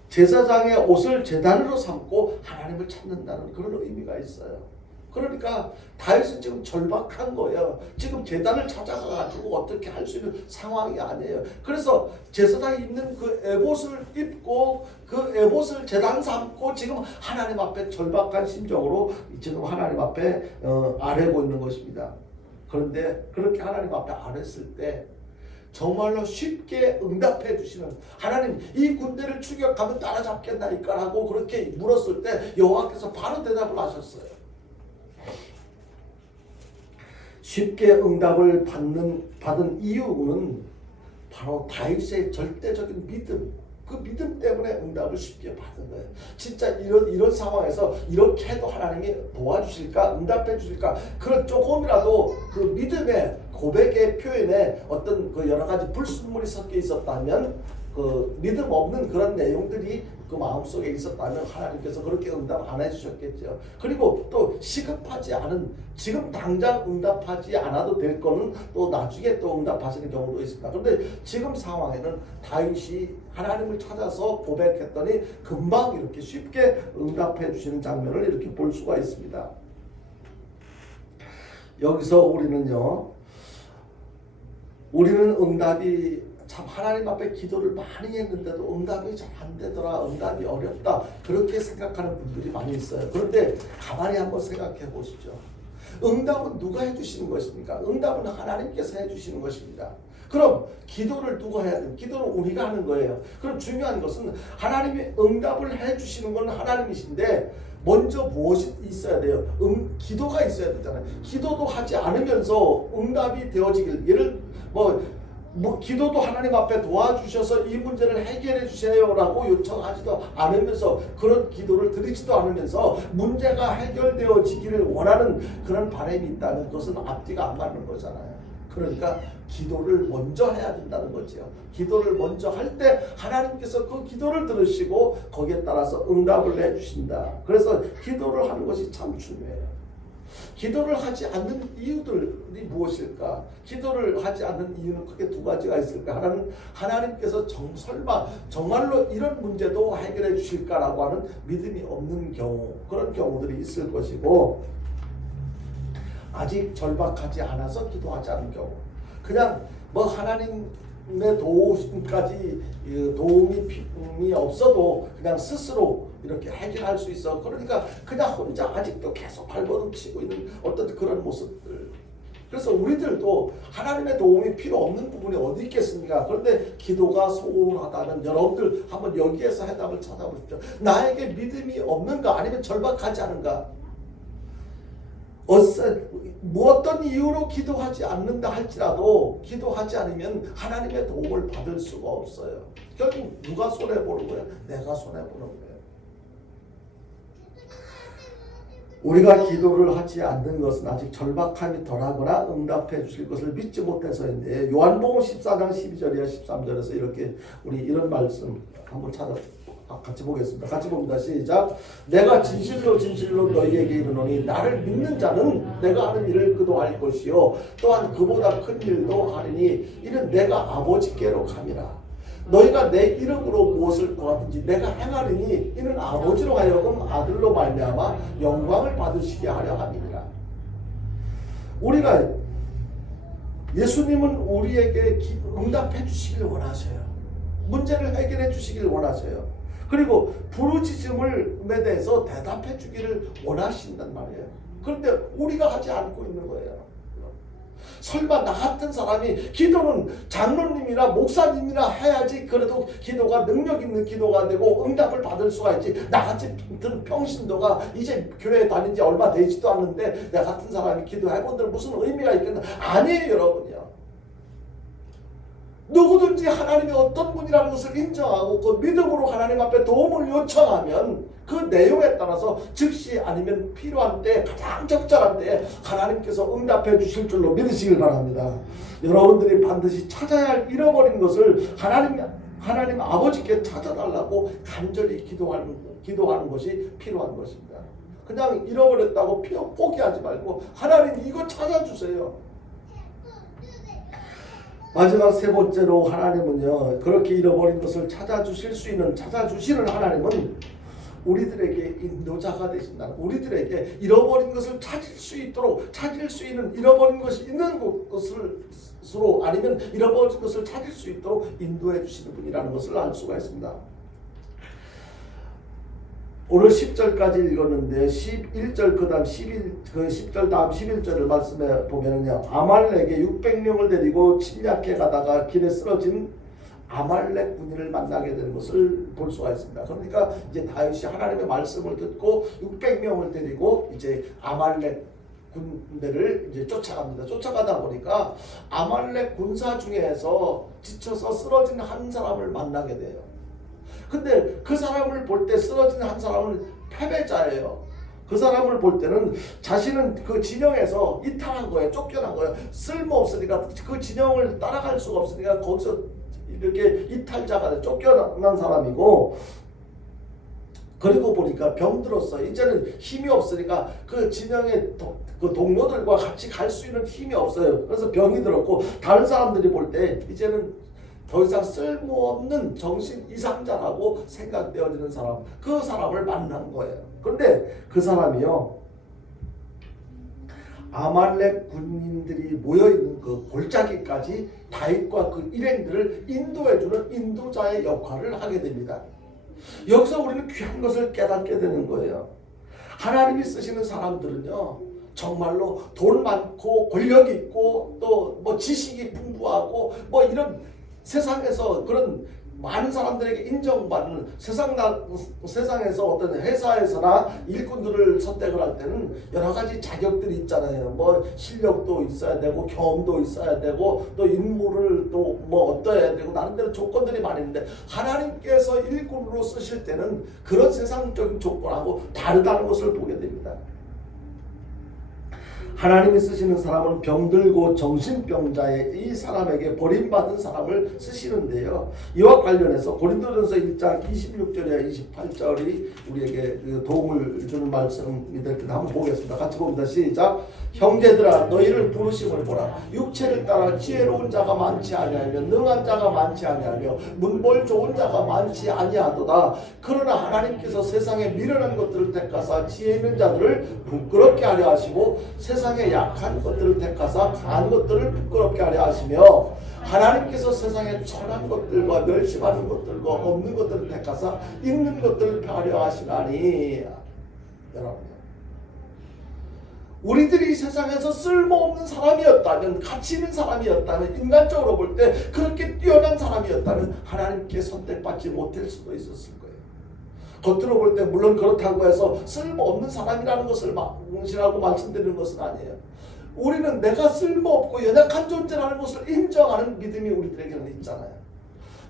제사장의 옷을 제단으로 삼고 하나님을 찾는다는 그런 의미가 있어요. 그러니까 다윗은 지금 절박한 거예요. 지금 제단을 찾아가가지고 어떻게 할 수 있는 상황이 아니에요. 그래서 제사장이 입는 그 에봇을 입고 그 에봇을 제단 삼고 지금 하나님 앞에 절박한 심정으로 지금 하나님 앞에 아뢰고 있는 것입니다. 그런데 그렇게 하나님 앞에 아뢰었을 때 정말로 쉽게 응답해 주시는 하나님 이 군대를 추격하면 따라잡겠나이까라고 그렇게 물었을 때 여호와께서 바로 대답을 하셨어요. 쉽게 응답을 받은 이유는 바로 다윗의 절대적인 믿음, 그 믿음 때문에 응답을 쉽게 받은 거예요. 진짜 이런 상황에서 이렇게 해도 하나님이 도와주실까, 응답해 주실까, 그런 조금이라도 그 믿음의 고백의 표현에 어떤 그 여러 가지 불순물이 섞여 있었다면, 그 믿음 없는 그런 내용들이 그 마음속에 있었다면 하나님께서 그렇게 응답 안 해주셨겠죠. 그리고 또 시급하지 않은, 지금 당장 응답하지 않아도 될 거는 또 나중에 또 응답하시는 경우도 있습니다. 그런데 지금 상황에는 다윗이 하나님을 찾아서 고백했더니 금방 이렇게 쉽게 응답해 주시는 장면을 이렇게 볼 수가 있습니다. 여기서 우리는 응답이 참 하나님 앞에 기도를 많이 했는데도 응답이 잘 안 되더라, 응답이 어렵다, 그렇게 생각하는 분들이 많이 있어요. 그런데 가만히 한번 생각해 보시죠. 응답은 누가 해주시는 것입니까? 응답은 하나님께서 해주시는 것입니다. 그럼 기도를 누가 해야 돼요? 기도는 우리가 하는 거예요. 그럼 중요한 것은 하나님이 응답을 해주시는 건 하나님이신데 먼저 무엇이 있어야 돼요? 기도가 있어야 되잖아요. 기도도 하지 않으면서 응답이 되어지길, 예를 기도도 하나님 앞에 도와주셔서 이 문제를 해결해 주세요라고 요청하지도 않으면서, 그런 기도를 드리지도 않으면서 문제가 해결되어지기를 원하는 그런 바람이 있다면 그것은 앞뒤가 안 맞는 거잖아요. 그러니까 기도를 먼저 해야 된다는 거죠. 기도를 먼저 할 때 하나님께서 그 기도를 들으시고 거기에 따라서 응답을 해주신다. 그래서 기도를 하는 것이 참 중요해요. 기도를 하지 않는 이유들이 무엇일까? 기도를 하지 않는 이유는 크게 두 가지가 있을까? 하나는 하나님께서 설마 정말로 이런 문제도 해결해 주실까라고 하는 믿음이 없는 경우, 그런 경우들이 있을 것이고, 아직 절박하지 않아서 기도하지 않은 경우, 그냥 하나님의 도움이 없어도 그냥 스스로 이렇게 해결할 수 있어. 그러니까 그냥 혼자 아직도 계속 발버둥 치고 있는 어떤 그런 모습들. 그래서 우리들도 하나님의 도움이 필요 없는 부분이 어디 있겠습니까? 그런데 기도가 소홀하다면 여러분들 한번 여기에서 해답을 찾아보십시오. 나에게 믿음이 없는가? 아니면 절박하지 않은가? 어떤 이유로 기도하지 않는다 할지라도 기도하지 않으면 하나님의 도움을 받을 수가 없어요. 결국 누가 손해보는 거예요? 내가 손해보는 거예요. 우리가 기도를 하지 않는 것은 아직 절박함이 덜하거나 응답해 주실 것을 믿지 못해서인데, 요한복음 14장 12절이야 13절에서 이렇게 우리 이런 말씀 한번 같이 보겠습니다. 같이 봅니다. 시작. 내가 진실로 진실로 너희에게 이르노니 나를 믿는 자는 내가 하는 일을 그도 할 것이요 또한 그보다 큰 일도 하리니 이는 내가 아버지께로 감이라. 너희가 내 이름으로 무엇을 구하든지 내가 행하리니 이는 아버지로 하여금 아들로 말미암아 영광을 받으시게 하려 함이니라. 우리가 예수님은 우리에게 응답해 주시길 원하셔요. 문제를 해결해 주시길 원하셔요. 그리고 부르짖음에 대해서 대답해 주기를 원하신단 말이에요. 그런데 우리가 하지 않고 있는 거예요. 설마 나 같은 사람이 기도는 장로님이나 목사님이나 해야지 그래도 기도가 능력 있는 기도가 되고 응답을 받을 수가 있지, 나 같은 평신도가 이제 교회 다닌 지 얼마 되지도 않는데 나 같은 사람이 기도해본들 무슨 의미가 있겠나? 아니에요 여러분이요. 누구든지 하나님이 어떤 분이라는 것을 인정하고 그 믿음으로 하나님 앞에 도움을 요청하면 그 내용에 따라서 즉시 아니면 필요한 때 가장 적절한 때에 하나님께서 응답해 주실 줄로 믿으시길 바랍니다. 여러분들이 반드시 찾아야 할 잃어버린 것을 하나님 아버지께 찾아달라고 간절히 기도하는 것이 필요한 것입니다. 그냥 잃어버렸다고 포기하지 말고 하나님 이거 찾아주세요. 마지막 세 번째로 하나님은요, 그렇게 잃어버린 것을 찾아주시는 하나님은 우리들에게 인도자가 되신다. 우리들에게 잃어버린 것을 찾을 수 있는 잃어버린 것이 있는 것으로 아니면 잃어버린 것을 찾을 수 있도록 인도해 주시는 분이라는 것을 알 수가 있습니다. 오늘 10절까지 읽었는데 11절 그 다음 10절 다음 11절을 말씀해 보면은요, 아말렉의 600명을 데리고 침략해 가다가 길에 쓰러진 아말렉 군인을 만나게 되는 것을 볼 수가 있습니다. 그러니까 이제 다윗이 하나님의 말씀을 듣고 600명을 데리고 이제 아말렉 군대를 이제 쫓아갑니다. 쫓아가다 보니까 아말렉 군사 중에서 지쳐서 쓰러진 한 사람을 만나게 돼요. 근데 그 사람을 볼 때 쓰러진 한 사람은 패배자예요. 그 사람을 볼 때는 자신은 그 진영에서 이탈한 거예요. 쫓겨난 거예요. 쓸모없으니까 그 진영을 따라갈 수가 없으니까 거기서 이렇게 이탈자가 쫓겨난 사람이고, 그리고 보니까 병들었어. 이제는 힘이 없으니까 그 진영의 그 동료들과 같이 갈 수 있는 힘이 없어요. 그래서 병이 들었고 다른 사람들이 볼 때 이제는 더 이상 쓸모없는 정신 이상자라고 생각되어지는 사람, 그 사람을 만난 거예요. 그런데 그 사람이요, 아말렉 군인들이 모여있는 그 골짜기까지 다윗과 그 일행들을 인도해주는 인도자의 역할을 하게 됩니다. 여기서 우리는 귀한 것을 깨닫게 되는 거예요. 하나님이 쓰시는 사람들은요, 정말로 돈 많고 권력 있고 또 뭐 지식이 풍부하고 뭐 이런 세상에서 그런 많은 사람들에게 인정받는 세상에서 어떤 회사에서나 일꾼들을 선택을 할 때는 여러 가지 자격들이 있잖아요. 뭐 실력도 있어야 되고 경험도 있어야 되고 또 인물을 또 뭐 어떠해야 되고 나름대로 조건들이 많이 있는데, 하나님께서 일꾼으로 쓰실 때는 그런 세상적인 조건하고 다르다는 것을 보게 됩니다. 하나님이 쓰시는 사람은 병들고 정신병자의 이 사람에게 버림받은 사람을 쓰시는데요, 이와 관련해서 고린도전서 1장 26절이나 28절이 우리에게 도움을 주는 말씀이 될 텐데 한번 보겠습니다. 같이 봅니다. 시작. 형제들아 너희를 부르심을 보라. 육체를 따라 지혜로운 자가 많지 아니하며 능한 자가 많지 아니하며 문벌 좋은 자가 많지 아니하도다. 그러나 하나님께서 세상에 미련한 것들을 택하사 지혜 있는 자들을 부끄럽게 하려 하시고 세상에 약한 것들을 택하사 강한 것들을 부끄럽게 하려 하시며 하나님께서 세상에 천한 것들과 멸시받는 것들과 없는 것들을 택하사 있는 것들을 펴려 하시나니. 여러분, 우리들이 세상에서 쓸모없는 사람이었다면, 가치 있는 사람이었다면, 인간적으로 볼 때 그렇게 뛰어난 사람이었다면 하나님께 선택받지 못할 수도 있었을 거예요. 겉으로 볼 때 물론 그렇다고 해서 쓸모없는 사람이라는 것을 응시하고 말씀드리는 것은 아니에요. 우리는 내가 쓸모없고 연약한 존재라는 것을 인정하는 믿음이 우리들에게는 있잖아요.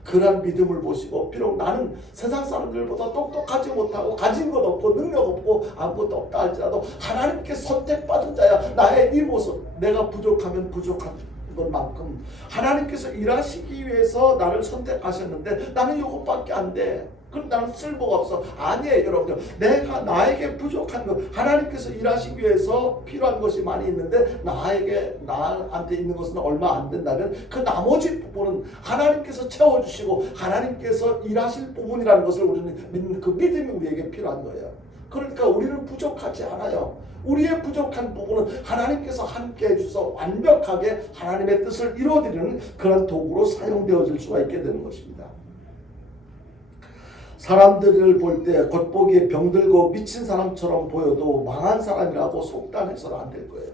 그러한 믿음을 보시고 비록 나는 세상 사람들보다 똑똑하지 못하고 가진 것 없고 능력 없고 아무것도 없다 할지라도 하나님께 선택받은 자야. 나의 이 모습, 내가 부족하면 부족한 것만큼 하나님께서 일하시기 위해서 나를 선택하셨는데 나는 이것밖에 안 돼. 그럼 나는 쓸모가 없어. 아니에요, 여러분들. 내가 나에게 부족한 것, 하나님께서 일하시기 위해서 필요한 것이 많이 있는데 나한테 있는 것은 얼마 안 된다면 그 나머지 부분은 하나님께서 채워주시고 하나님께서 일하실 부분이라는 것을 우리는 믿는 그 믿음이 우리에게 필요한 거예요. 그러니까 우리는 부족하지 않아요. 우리의 부족한 부분은 하나님께서 함께 해주셔서 완벽하게 하나님의 뜻을 이루어드리는 그런 도구로 사용되어질 수가 있게 되는 것입니다. 사람들을 볼 때 겉보기에 병들고 미친 사람처럼 보여도 망한 사람이라고 속단해서는 안 될 거예요.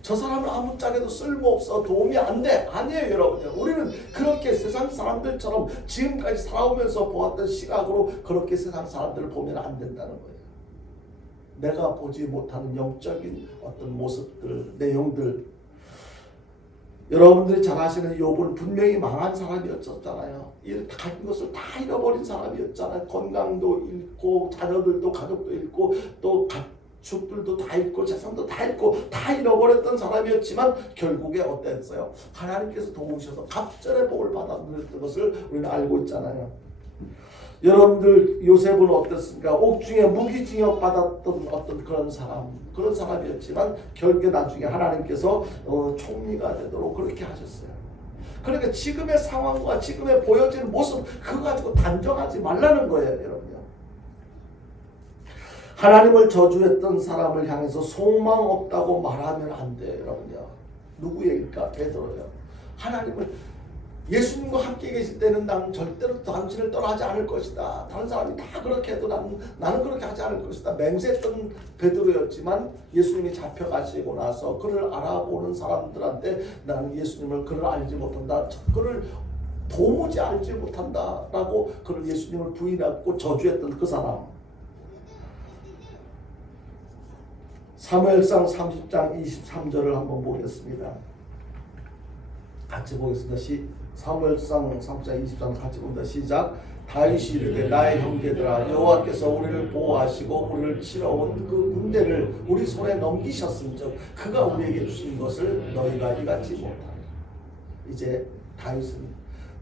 저 사람은 아무짝에도 쓸모없어, 도움이 안 돼. 아니에요, 여러분. 우리는 그렇게 세상 사람들처럼 지금까지 살아오면서 보았던 시각으로 그렇게 세상 사람들을 보면 안 된다는 거예요. 내가 보지 못하는 영적인 어떤 모습들, 내용들. 여러분들이 잘 아시는 욥은 분명히 망한 사람이었잖아요. 가진 것을 다 잃어버린 사람이었잖아요. 건강도 잃고 자녀들도 가족도 잃고 또 가축들도 다 잃고 재산도 다 잃고 다 잃어버렸던 사람이었지만 결국에 어땠어요? 하나님께서 도우셔서 갑절의 복을 받았던 것을 우리는 알고 있잖아요. 여러분들 요셉은 어땠습니까? 옥중에 무기징역 받았던 어떤 그런 사람이었지만 결국에 나중에 하나님께서 총리가 되도록 그렇게 하셨어요. 그러니까 지금의 상황과 지금의 보여지는 모습 그거 가지고 단정하지 말라는 거예요, 여러분요. 하나님을 저주했던 사람을 향해서 소망 없다고 말하면 안 돼요, 여러분요. 누구 얘기일까? 베드로요. 하나님을 예수님과 함께 계실 때는 나는 절대로 당신을 떠나지 않을 것이다. 다른 사람이 다 그렇게 해도 나는 그렇게 하지 않을 것이다. 맹세했던 베드로였지만 예수님이 잡혀가시고 나서 그를 알아보는 사람들한테 나는 예수님을 그를 알지 못한다. 그를 도무지 알지 못한다. 라고 그를 예수님을 부인하고 저주했던 그 사람. 사무엘상 30장 23절을 한번 보겠습니다. 같이 보겠습니다. 사무엘상 3장 23절 같이 봅니다. 시작. 다윗이 이르되 나의 형제들아 여호와께서 우리를 보호하시고 우리를 치러온 그 군대를 우리 손에 넘기셨은즉 그가 우리에게 주신 것을 너희가 이같이 못하리라. 이제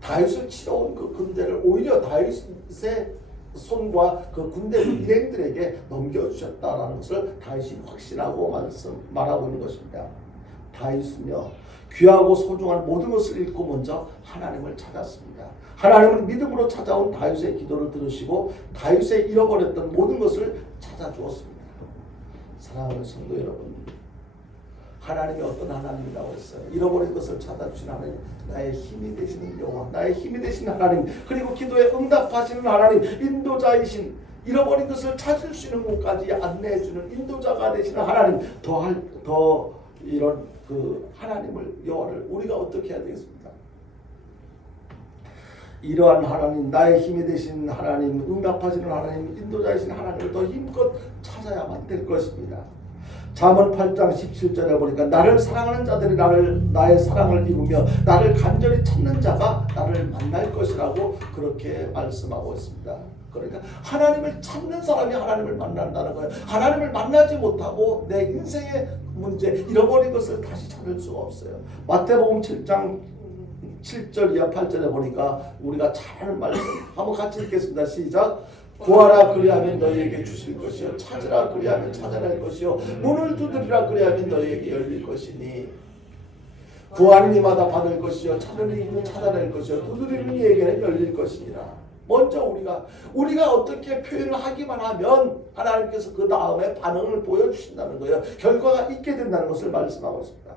다윗을 치러온 그 군대를 오히려 다윗의 손과 그 군대 일행들에게 넘겨주셨다라는 것을 다윗이 확신하고 말하고 있는 것입니다. 다윗은요 귀하고 소중한 모든 것을 잃고 먼저 하나님을 찾았습니다. 하나님은 믿음으로 찾아온 다윗의 기도를 들으시고 다윗의 잃어버렸던 모든 것을 찾아주었습니다. 사랑하는 성도 여러분, 하나님이 어떤 하나님이라고 했어요? 잃어버린 것을 찾아주신 하나님, 나의 힘이 되시는 여호와, 나의 힘이 되시는 하나님, 그리고 기도에 응답하시는 하나님, 인도자이신, 잃어버린 것을 찾을 수 있는 곳까지 안내해주는 인도자가 되시는 하나님, 더 이런 그 하나님을, 여호와를 우리가 어떻게 해야 되겠습니까? 이러한 하나님, 나의 힘이 되신 하나님, 응답하시는 하나님, 인도자이신 하나님을 더 힘껏 찾아야만 될 것입니다. 잠언 8장 17절에 보니까 나를 사랑하는 자들이 나의 사랑을 입으며 나를 간절히 찾는 자가 나를 만날 것이라고 그렇게 말씀하고 있습니다. 그러니까 하나님을 찾는 사람이 하나님을 만난다는 거예요. 하나님을 만나지 못하고 내 인생의 문제, 잃어버린 것을 다시 찾을 수가 없어요. 마태복음 7장 7절 이하 8절에 보니까 우리가 잘 아는 말씀 한번 같이 읽겠습니다. 시작. 구하라 그리하면 너희에게 주실 것이요 찾으라 그리하면 찾아낼 것이요 문을 두드리라 그리하면 너희에게 열릴 것이니 구하는 이마다 받을 것이요 찾는 이는 찾아낼 것이요 두드리는 이에게는 열릴 것이니라. 먼저 우리가 어떻게 표현을 하기만 하면 하나님께서 그 다음에 반응을 보여주신다는 거예요. 결과가 있게 된다는 것을 말씀하고 있습니다.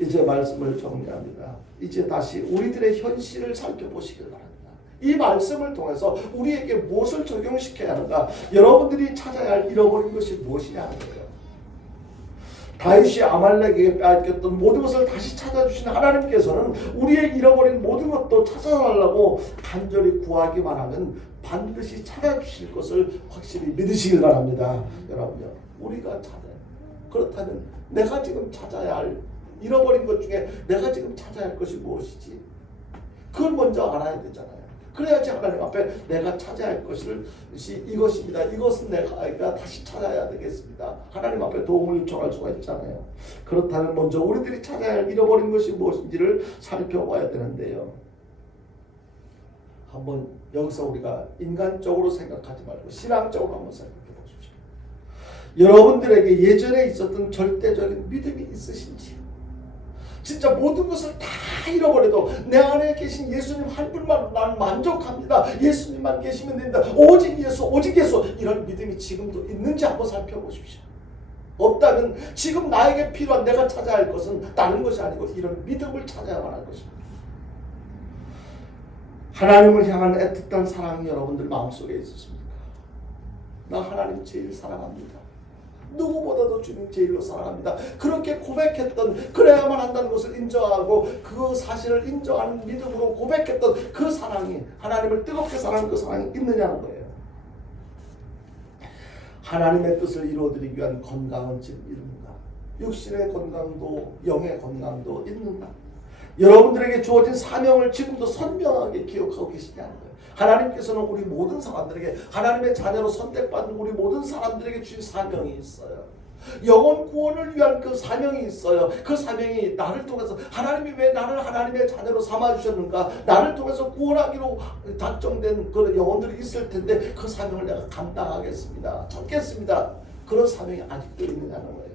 이제 말씀을 정리합니다. 이제 다시 우리들의 현실을 살펴보시길 바랍니다. 이 말씀을 통해서 우리에게 무엇을 적용시켜야 하는가? 여러분들이 찾아야 할 잃어버린 것이 무엇이냐 하는 거예요. 다윗이 아말렉에게 빼앗겼던 모든 것을 다시 찾아주신 하나님께서는 우리의 잃어버린 모든 것도 찾아달라고 간절히 구하기만 하면 반드시 찾아주실 것을 확실히 믿으시길 바랍니다. 여러분요, 우리가 찾아요. 그렇다면 내가 지금 찾아야 할 잃어버린 것 중에 내가 지금 찾아야 할 것이 무엇이지? 그걸 먼저 알아야 되잖아요. 그래야지 하나님 앞에 내가 찾아야 할 것이 이것입니다. 이것은 내가 다시 찾아야 되겠습니다. 하나님 앞에 도움을 요청할 수가 있잖아요. 그렇다면 먼저 우리들이 찾아야 할 잃어버린 것이 무엇인지를 살펴봐야 되는데요. 한번 여기서 우리가 인간적으로 생각하지 말고 신앙적으로 한번 생각해 보십시오. 여러분들에게 예전에 있었던 절대적인 믿음이 있으신지, 진짜 모든 것을 다 잃어버려도 내 안에 계신 예수님 한 분만 난 만족합니다. 예수님만 계시면 됩니다. 오직 예수, 오직 예수, 이런 믿음이 지금도 있는지 한번 살펴보십시오. 없다면 지금 나에게 필요한 내가 찾아야 할 것은 다른 것이 아니고 이런 믿음을 찾아야만 할 것입니다. 하나님을 향한 애틋한 사랑이 여러분들 마음속에 있으십니까? 나 하나님 제일 사랑합니다. 누구보다도 주님 제일로 사랑합니다. 그렇게 고백했던, 그래야만 한다는 것을 인정하고 그 사실을 인정하는 믿음으로 고백했던 그 사랑이, 하나님을 뜨겁게 사랑하는 그 사랑이 있느냐는 거예요. 하나님의 뜻을 이루어드리기 위한 건강은 지금 있는가? 육신의 건강도 영의 건강도 있는가? 여러분들에게 주어진 사명을 지금도 선명하게 기억하고 계시냐는 거예요. 하나님께서는 우리 모든 사람들에게, 하나님의 자녀로 선택받은 우리 모든 사람들에게 주신 사명이 있어요. 영혼 구원을 위한 그 사명이 있어요. 그 사명이 나를 통해서, 하나님이 왜 나를 하나님의 자녀로 삼아주셨는가, 나를 통해서 구원하기로 작정된 그런 영혼들이 있을 텐데 그 사명을 내가 감당하겠습니다, 찾겠습니다. 그런 사명이 아직도 있느냐는 거예요.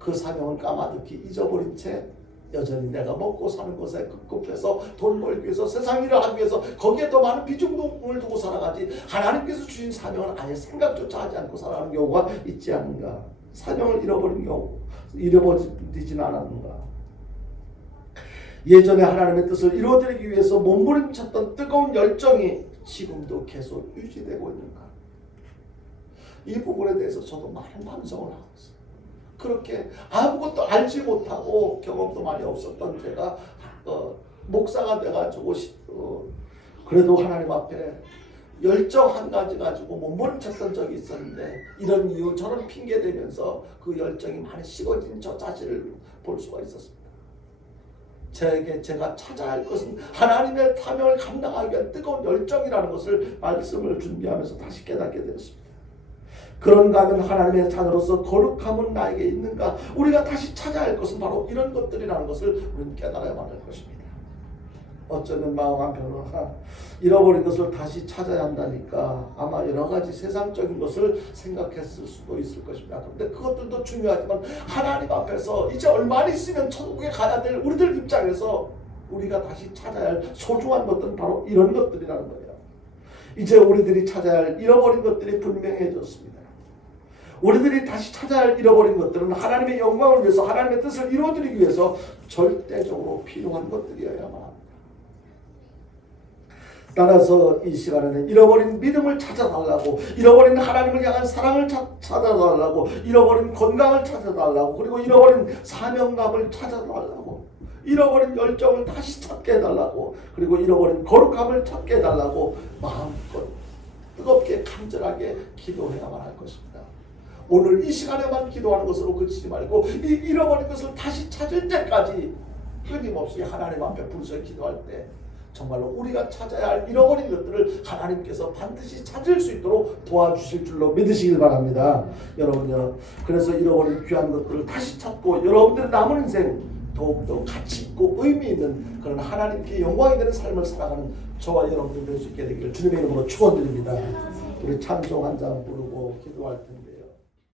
그 사명을 까마득히 잊어버린 채 여전히 내가 먹고 사는 것에 급급해서 돈 벌기 위해서, 세상 일을 하기 위해서 거기에 더 많은 비중을 두고 살아가지, 하나님께서 주신 사명을 아예 생각조차 하지 않고 살아가는 경우가 있지 않는가? 사명을 잃어버린 경우, 잃어버리지는 않았는가? 예전에 하나님의 뜻을 이루어드리기 위해서 몸부림쳤던 뜨거운 열정이 지금도 계속 유지되고 있는가? 이 부분에 대해서 저도 많은 반성을 하고 있어요. 그렇게 아무것도 알지 못하고 경험도 많이 없었던 제가 목사가 돼가지고 그래도 하나님 앞에 열정 한 가지 가지고 몸부림쳤던 적이 있었는데, 이런 이유 저런 핑계 대면서 그 열정이 많이 식어진 저 자신을 볼 수가 있었습니다. 제가 찾아야 할 것은 하나님의 사명을 감당하기 위한 뜨거운 열정이라는 것을 말씀을 준비하면서 다시 깨닫게 되었습니다. 그런가 하면 하나님의 자녀로서 거룩함은 나에게 있는가? 우리가 다시 찾아야 할 것은 바로 이런 것들이라는 것을 우리는 깨달아야만 할 것입니다. 어쩌면 마음 한편으로 잃어버린 것을 다시 찾아야 한다니까 아마 여러 가지 세상적인 것을 생각했을 수도 있을 것입니다. 그런데 그것들도 중요하지만 하나님 앞에서 이제 얼마 있으면 천국에 가야 될 우리들 입장에서 우리가 다시 찾아야 할 소중한 것들은 바로 이런 것들이라는 거예요. 이제 우리들이 찾아야 할 잃어버린 것들이 분명해졌습니다. 우리들이 다시 찾아야 할 잃어버린 것들은 하나님의 영광을 위해서, 하나님의 뜻을 이루어드리기 위해서 절대적으로 필요한 것들이어야만 합니다. 따라서 이 시간에는 잃어버린 믿음을 찾아달라고, 잃어버린 하나님을 향한 사랑을 찾아달라고, 잃어버린 건강을 찾아달라고, 그리고 잃어버린 사명감을 찾아달라고, 잃어버린 열정을 다시 찾게 해달라고, 그리고 잃어버린 거룩함을 찾게 해달라고 마음껏 뜨겁게 간절하게 기도해야만 할 것입니다. 오늘 이 시간에만 기도하는 것으로 그치지 말고 이 잃어버린 것을 다시 찾을 때까지 끊임없이 하나님 앞에 부르짖어 기도할 때 정말로 우리가 찾아야 할 잃어버린 것들을 하나님께서 반드시 찾을 수 있도록 도와주실 줄로 믿으시길 바랍니다. 여러분요, 그래서 잃어버린 귀한 것들을 다시 찾고 여러분들의 남은 인생 더욱더 가치 있고 의미 있는 그런 하나님께 영광이 되는 삶을 살아가는 저와 여러분들 될 수 있게 되기를 주님의 이름으로 축원드립니다. 우리 찬송 한 장 부르고 기도할 텐데.